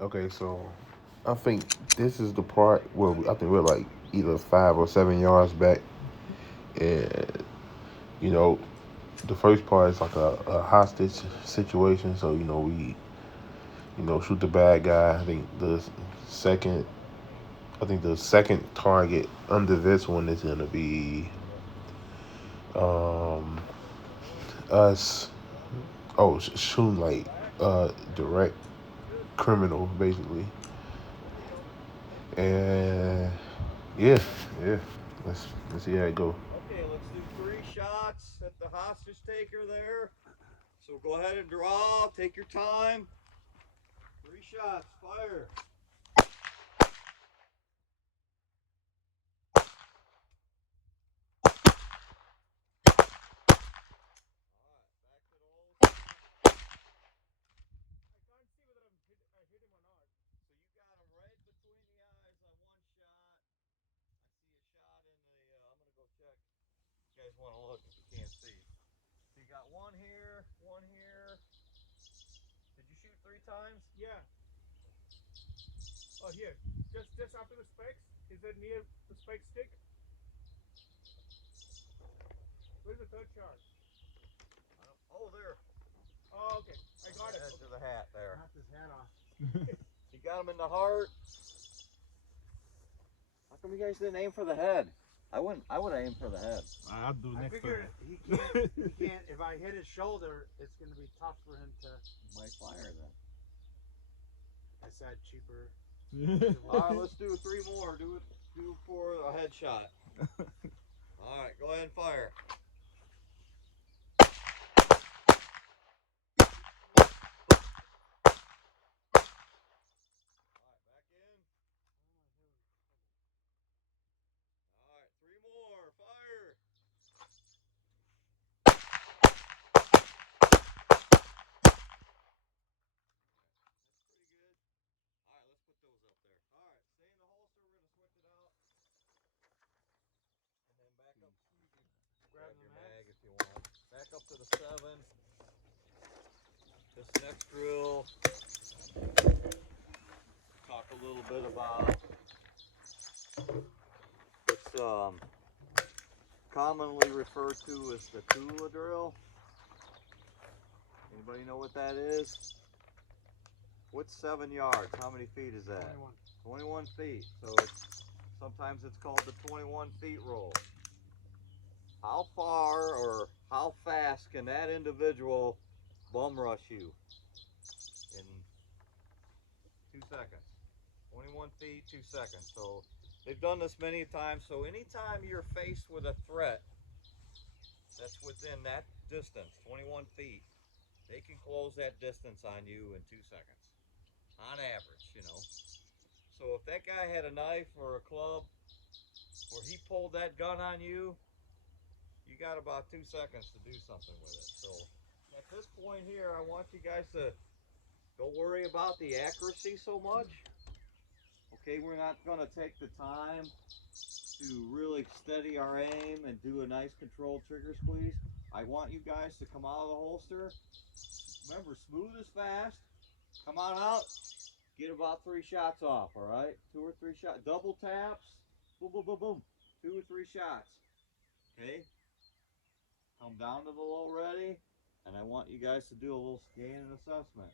Okay, so I think this is the part where I think we're like either 5 or 7 yards back, and you know, the first part is like a hostage situation. So we shoot the bad guy. Second, I think the second target under this one is gonna be um us. Oh, shooting like direct criminal basically, and yeah, yeah. Let's see how it go. Okay, let's do 3 shots at the hostage taker there. So go ahead and draw. Take your time. 3 shots. Fire. All right, back to the holster. I can't see whether I hit him or not. So you got him right between the eyes on 1 shot. I see a shot in the. I'm gonna go check. You guys want to look if you can't see. So you got one here, one here. Did you shoot 3 times? Yeah. Oh, here. Just after the spikes. Is it near the spike stick? Where's the third shot? Oh, there. Oh, okay. I On got the it. edge Okay. of the hat there. Knocked his hat off. You got him in the heart. How come you guys didn't aim for the head? I wouldn't. I would aim for the head. I'll do I next figured time. he can't. He can't. If I hit his shoulder, it's gonna be tough for him to. You might fire then. I said cheaper. All right, let's do 3 more. Do it. Do for a headshot. All right, go ahead and fire. All right, back in. All right, 3 more. Fire. That's pretty good. All right, let's put those up there. All right, stay in the holster. We're gonna switch it out, and then back up. You can grab your mag if you want. Back up to the 7. This next drill, talk a little bit about. It's commonly referred to as the Tula drill. Anybody know what that is? What's 7 yards? How many feet is that? 21. 21 feet. So sometimes it's called the 21 feet rule. How far or how fast can that individual bum rush you in 2 seconds? 21 feet, 2 seconds. So they've done this many times. So anytime you're faced with a threat that's within that distance, 21 feet, they can close that distance on you in 2 seconds, on average. So if that guy had a knife or a club, or he pulled that gun on you, you got about 2 seconds to do something with it. So at this point here, I want you guys to don't worry about the accuracy so much. Okay, we're not going to take the time to really steady our aim and do a nice controlled trigger squeeze. I want you guys to come out of the holster. Remember, smooth is fast. Come on out. Get about 3 shots off, all right? 2 or 3 shots. Double taps. Boom, boom, boom, boom. 2 or 3 shots. Okay? Come down to the low ready. And I want you guys to do a little scan and assessment.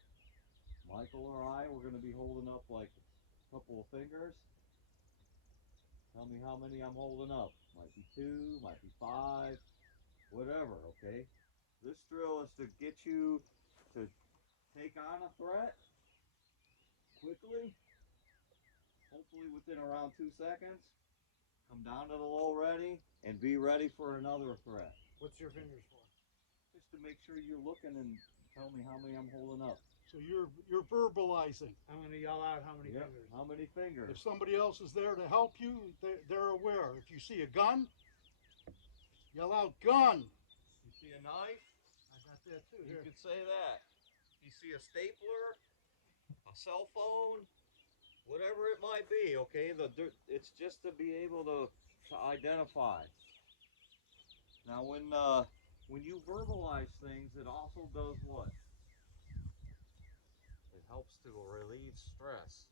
Michael or I, we're going to be holding up like a couple of fingers. Tell me how many I'm holding up. Might be 2, might be 5, whatever, okay? This drill is to get you to take on a threat quickly, hopefully within around 2 seconds. Come down to the low ready and be ready for another threat. What's your fingers for? Just to make sure you're looking and tell me how many I'm holding up. So you're verbalizing. I'm gonna yell out how many fingers. How many fingers? If somebody else is there to help you, they're aware. If you see a gun, yell out gun. You see a knife? I got that too. You Here. could say that. You see a stapler, a cell phone, whatever it might be, okay? It's just to be able to identify. Now, when you verbalize things, it also does what? It helps to relieve stress,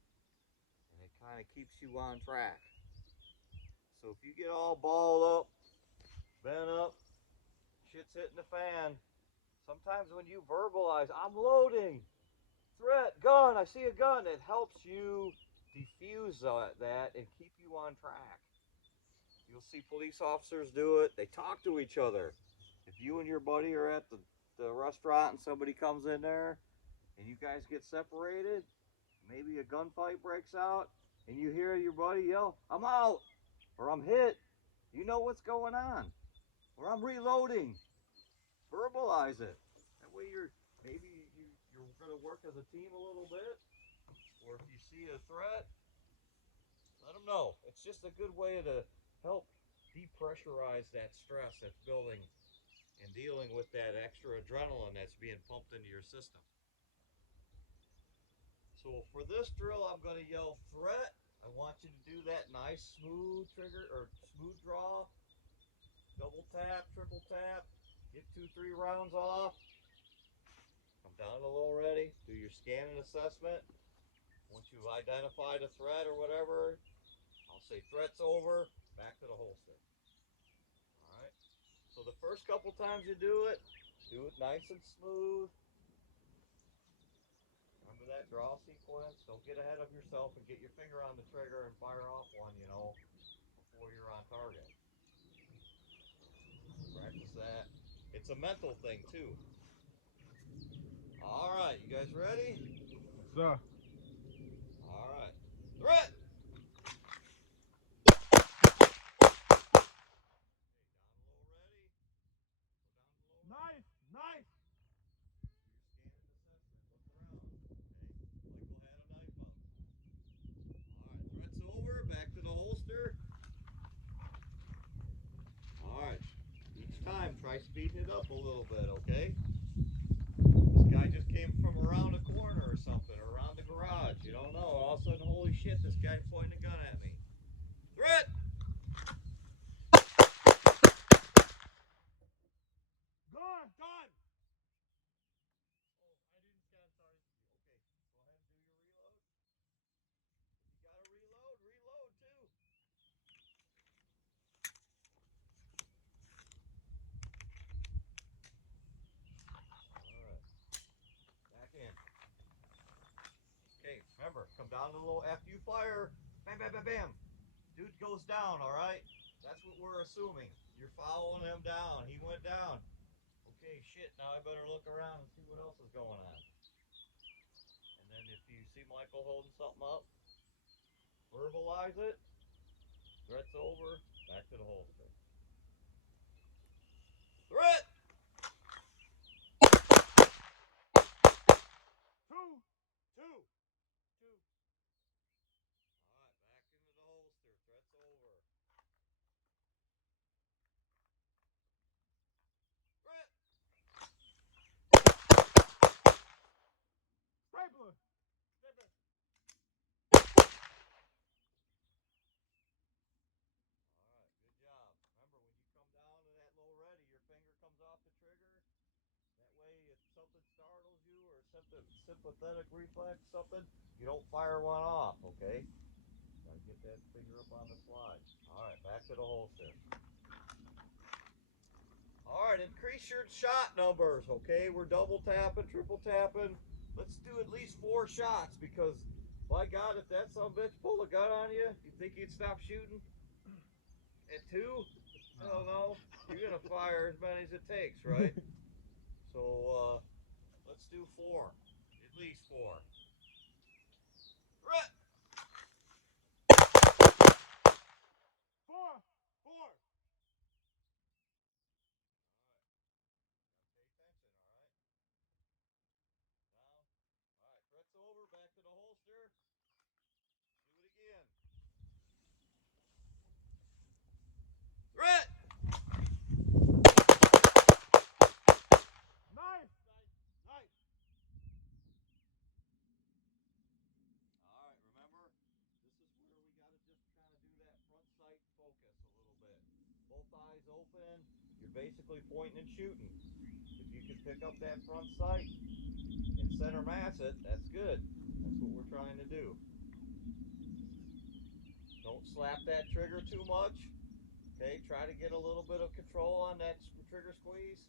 and it kind of keeps you on track. So if you get all balled up, bent up, shit's hitting the fan, sometimes when you verbalize, I'm loading, threat, gun, I see a gun, it helps you defuse that and keep you on track. You'll see police officers do it. They talk to each other. If you and your buddy are at the restaurant and somebody comes in there and you guys get separated, maybe a gunfight breaks out, and you hear your buddy yell, I'm out, or I'm hit, you know what's going on, or I'm reloading. Verbalize it. That way you're going to work as a team a little bit, or if you see a threat, let them know. It's just a good way to help depressurize that stress that's building and dealing with that extra adrenaline that's being pumped into your system. So for this drill, I'm going to yell threat. I want you to do that nice smooth trigger or smooth draw, double tap, triple tap, get 2-3 rounds off. Come down to low ready, do your scan and assessment. Once you've identified a threat or whatever, I'll say threat's over, back to the holster. All right. So the first couple times you do it nice and smooth. Remember that draw sequence. Don't get ahead of yourself and get your finger on the trigger and fire off one, before you're on target. Practice that. It's a mental thing too. All right, you guys ready? Yes, sir. All right. Threat. Nice, nice. Threat's over. Back to the holster. All right. Each time, try speeding it up a little bit, okay? This guy just came from around a corner or something, or around the garage. You don't know. All of a sudden, holy shit, this guy's pointing a gun at me. Threat! Gone, gone. Oh, I didn't scan, sorry. Okay, go ahead and do your reload. If you gotta reload, reload too. Alright. Back in. Okay, remember, come down to the low after you fire. Bam, bam, bam, bam. Dude goes down, alright? That's what we're assuming. You're following him down. He went down. Okay, shit, now I better look around and see what else is going on. And then if you see Michael holding something up, verbalize it. Threat's over. Back to the holster. Threat! Two, two, two. Alright, back into the holster. Threat's over. Threat! Stapler. Step it. Alright, good job. Remember, when you come down to that low ready, your finger comes off the trigger. That way, if something startles you or something sympathetic reflex, something, you don't fire one off, okay? Gotta get that finger up on the slide. Alright, back to the holster. Alright, increase your shot numbers, okay? We're double tapping, triple tapping. Let's do at least 4 shots because, by God, if that son of a bitch pulled a gun on you, you think he'd stop shooting? At 2? Hell no. You're gonna fire as many as it takes, right? So, let's do 4. At least 4. Threat! Four, four. Pay attention, alright? Down. Alright, threat's over. Back to the holster. Do it again. Threat! Nice. Nice. Alright, remember, this is where we gotta just kind of do that front sight focus a little bit. Both eyes open. You're basically pointing and shooting. If you can pick up that front sight and can center mass it, that's good. That's what we're trying to do. Don't slap that trigger too much. Okay, try to get a little bit of control on that trigger squeeze.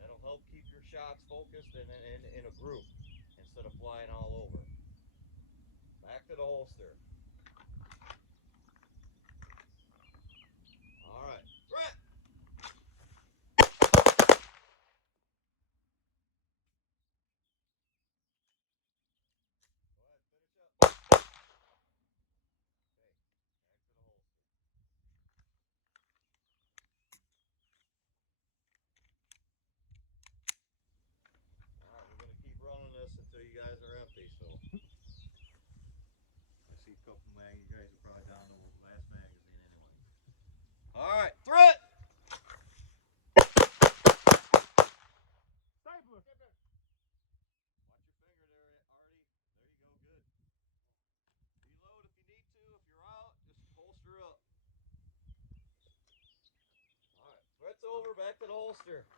That'll help keep your shots focused and in a group instead of flying all over. Back to the holster. All right, threat. Go ahead, finish up. Okay, back to the holster. All right, we're gonna keep running this until you guys are empty. So I see a couple mag. You guys are probably down to the last magazine anyway. All right, threat. Stapler. Watch your finger there, Artie. There you go, good. Reload if you need to. If you're out, just holster up. All right, threat's over. Back to the holster.